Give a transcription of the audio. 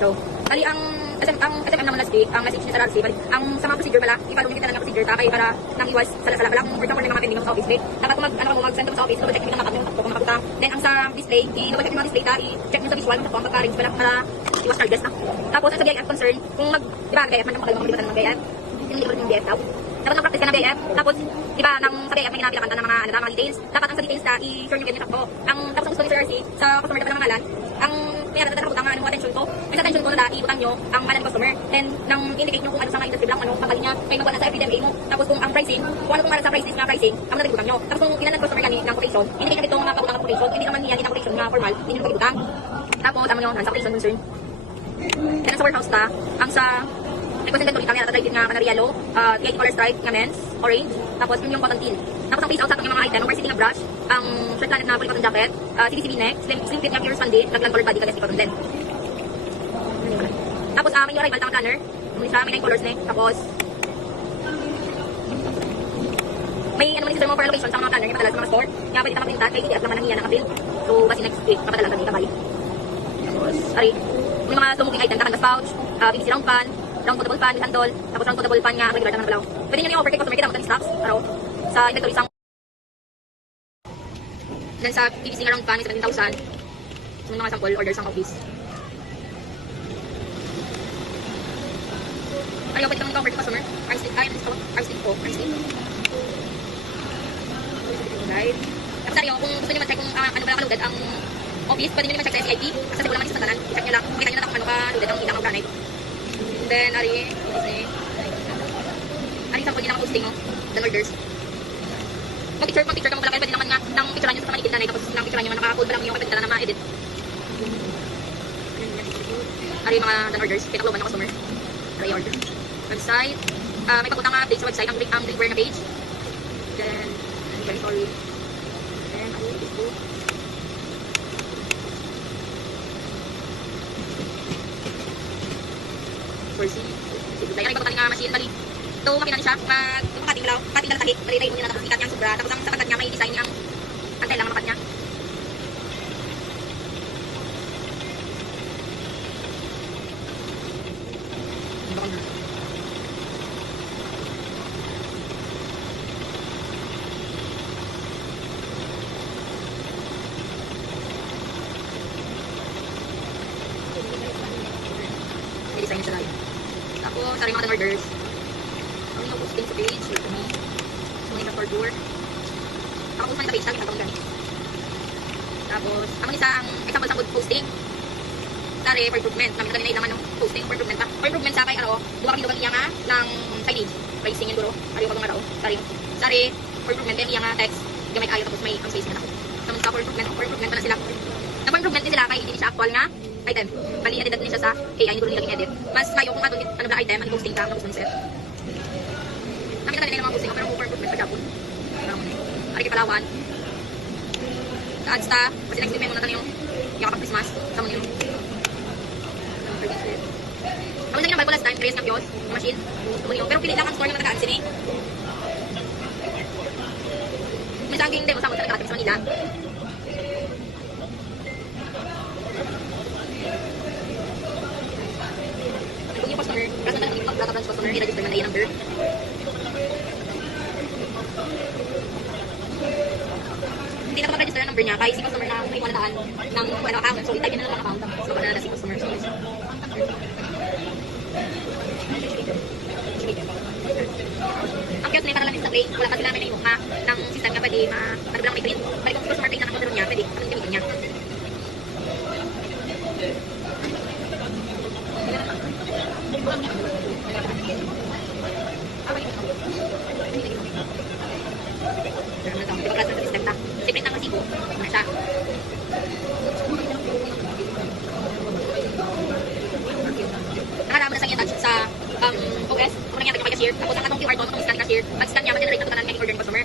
So, bali ang SMM naman last week, ang message niya sa RC, bali, ang sa mga procedure pala, ipalo niyo kita lang ng procedure ta, kayo para nang iwas sala-sala. Walang for example, may mga pending sa office, dapat kung mag-send sa office, double check niyo ng makap yung takbo kung makapunta. Then, ang sa display, i-double check niyo ng display ta, i-check niyo sa visual, kung pagka-arrange pala para iwas charges na. Tapos, ang sa BIF concern, kung diba, BIF, man yung makalibatan ng BIF, hindi ko yung BIF daw. Dapat na-practice ka ng BIF, tapos, diba, sa BIF, may ginapilakanta ng mga details. Dapat ang sa details ta, i-sure niyo yung takbo. Tapos ang gusto ni Sir RC, sa customer dapat ng ngalan, ang kaya tatakutang ang attention ko. May attention ko na ibutang nyo ang ngalan ng customer. Then, nang indicate nyo kung ano sa mga industry blank, ano, pagaling niya, may magwala sa FDMA mo. Tapos kung ang pricing, kung ano kung ano sa price list nga pricing, ang natagutang nyo. Tapos kung ilan ng customer gani ng quotation, indicate nyo itong mga pagutang ng quotation, hindi naman niya ng quotation na formal, hindi nyo pagutang. Tapos, tama nyo, sa quotation concern. Then, sa warehouse ta, ang sa request inventory ta, may natatry nga canary yellow, 80 color stripe nga men's, orange, tapos yung cotton tee. Tapos ang face out sa itong mga item, over sitting na brush, ang shirt planet na fully cotton jacket, CDCB neck, slim fit nga pure spandi, naglang colored body, kagas cotton din. Tapos may new arrival tang planner. May 9 colors na. Tapos may ano man si mo for location sa mga planner, ipadala sa mga store. Kaya pwede ka magpinta kay hindi at naman nangiyan ng appeal. So basi next week papadala ka dito balik. Tapos sorry. May mga slow moving item, canvas pouch, PVC round pan, round foldable pan, handle, tapos round foldable pan nga regular na nabalaw. Pwede niyo i-offer kay customer kita mo stocks araw sa inventory sang. Then sa PVC nga round pan 17,000. So mga sample orders ang office. Ayaw, pwede kang i-convert customer. Armstick po. Right. Tapos sariyo, kung gusto nyo mag-check kung ano pala kalugad ang office, pwede nyo mag-check sa SCIP. Kasi wala man sa tantanan. I-check nyo lang. Makita nyo na kung ano kalugad ang ilang granite. Then, ari sample din ang posting mo. Then orders. Mag-picture ka mo pala kayo. Pwede naman nga nang picturean nyo sa manigit na tapos nang picturean nyo nakaka-code pa lang yung pwede na ma-edit. Ari mga then orders. Pinakloban ng customer. Ari order. Website. May pagpunta nga update sa website ang drinkware na page. Then, very sorry. Then, Facebook. Sourcing. Dahil may pagpunta nga machine. Bali, ito makina niya siya. Makating lang tahi. Bali, tayo niya na tapos ikat niya ang sobra. Tapos ang sapatat niya may design niyang antay lang ang makat niya. Design siya tayo. Tapos, sari mga orders. Ang yung posting sa page, like me. Sumunod sa store tour. Tapos, man sa page, sabi na ganit. Tapos, ang isa ang example sa posting. Sari, for improvement. Namin na naman ng posting for improvement pa. For improvement sa kay araw, duwa kang iya nga ng signage. Pricing yung duro. Sari yung pag-araw. Sari, for improvement, kaya iya nga text. Gamay kayo, tapos may ang space nga na. Tapos, for improvement pa na sila. Na for improvement din sila, kay hindi siya actual nga item. Bali, edit din siya sa AI, hindi ko rin nilaging edit. Mas kayo kung ano ba item, ano posting ka, ano posting set. Namin na kanina yung mga posting, pero for improvement pa Japon. Ari kay Palawan. Sa ads ta, kasi next week may muna yung kapag-Christmas, sa mga nyo. Ang isa ginambal ko last time, Trace Campios, machine. Pero pilit lang ang store yung matagaan sini. May saging demo sa mga talaga sa Manila. Kung yung customer, kasi naman yung data customer, i-register man na number. Hindi na mag-register ang number niya, kahit si customer na may walataan ng account. So, i-type na lang ang account. So, wala na si customer. So, ang kiosk na yung paralamin sa play, wala pa sila may naimok na ng system na pwede ano lang may print. Balik kung customer print na ng niya, pwede anong gamitin niya. Diba klase sa system ta? Si print ang resibo, na siya. Nakarama na sa kanya touch sa OS, kung nangyari yung may cashier, tapos ang atong QR code, kung scan cashier, pag scan niya, mag-generate na ito ka na ng order ng customer.